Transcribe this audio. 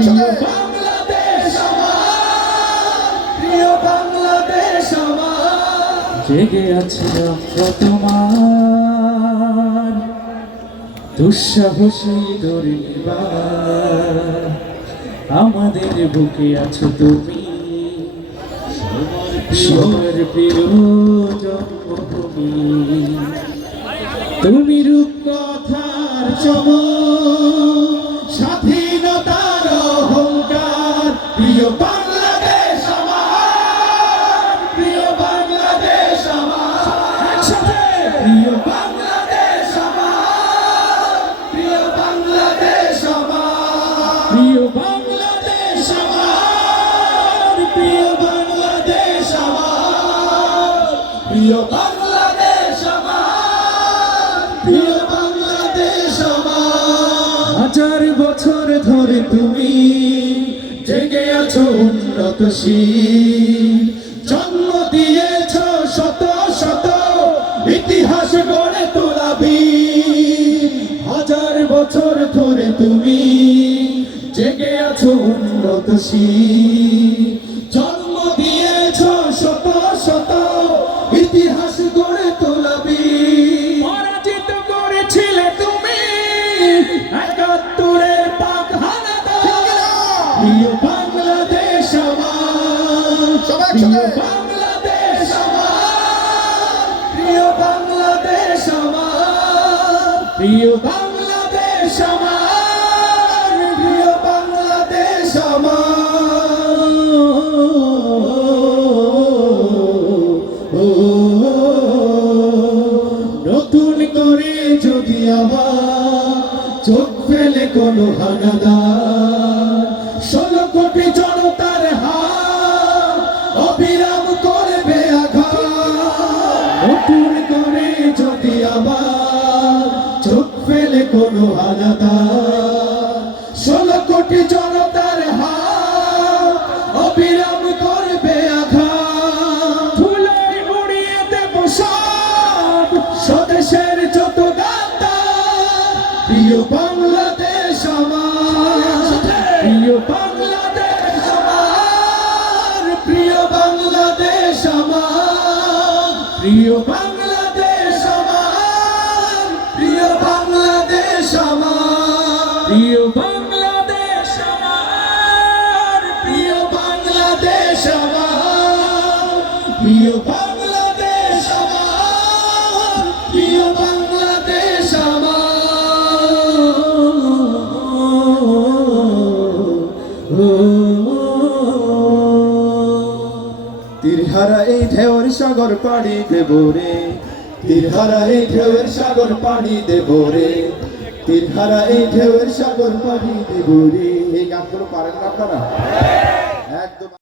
প্রিয় একসাথে বাংলাদেশ। আমার প্রিয় বাংলাদেশ আমার। জেগে আছে তোমার। দুঃসাহসী দরিবার আমাদের বুকে আছো তুমি। সবার প্রিয় জন্মভূমি। তুমি রূপ কথার চমক। প্রিয় বাংলাদেশ আমার, প্রিয় বাংলাদেশ আমার, প্রিয় বাংলাদেশ আমার, প্রিয় বাংলাদেশ আমার। হাজার বছর ধরে তুমি জেগে আছো উন্নতশীল জন্ম দিয়েছ শত শত ইতিহাস গড়ে তোলাবি হাজার বছর ধরে তুমি জেগে আছো উন্নতশীল জন্ম দিয়েছ শত শত ইতিহাস গড়ে তোলাবি পরাজিত করেছিলে তুমি একাত্তরের পাক প্রিয় বাংলাদেশ আমার প্রিয় বাংলাদেশ আমার প্রিয় বাংলাদেশ আমার প্রিয় বাংলাদেশ আমার। নতুন করে যদি আবার চোখ ফেলে কোনো হানাদার, ষোলো কোটি জনতার হাত অবিরাম করবে আঘাত। নতুন করে যদি আবার চোখ ফেলে কোনো হানাদার, ষোলো কোটি স্বদেশের যত প্রিয় বাংলাদেশ আমার। প্রিয় বাংলাদেশ আমার, প্রিয় বাংলাদেশ আমার। প্রিয় বাংলাদেশ আমার, প্রিয় বাংলাদেশ আমার। প্রিয় বাংলাদেশ আমার, প্রিয় বাংলাদেশ আমার। প্রিয় বাংলাদেশ তীরহারা এই ঢেউর সাগর পাড়ি দেব রে। তীরহারা এই ঢেউর সাগর পাড়ি দেব রে। তীরহারা এই ঢেউর সাগর পাড়ি দেব রে। এই গানগুলো পারেন আপনারা? একদম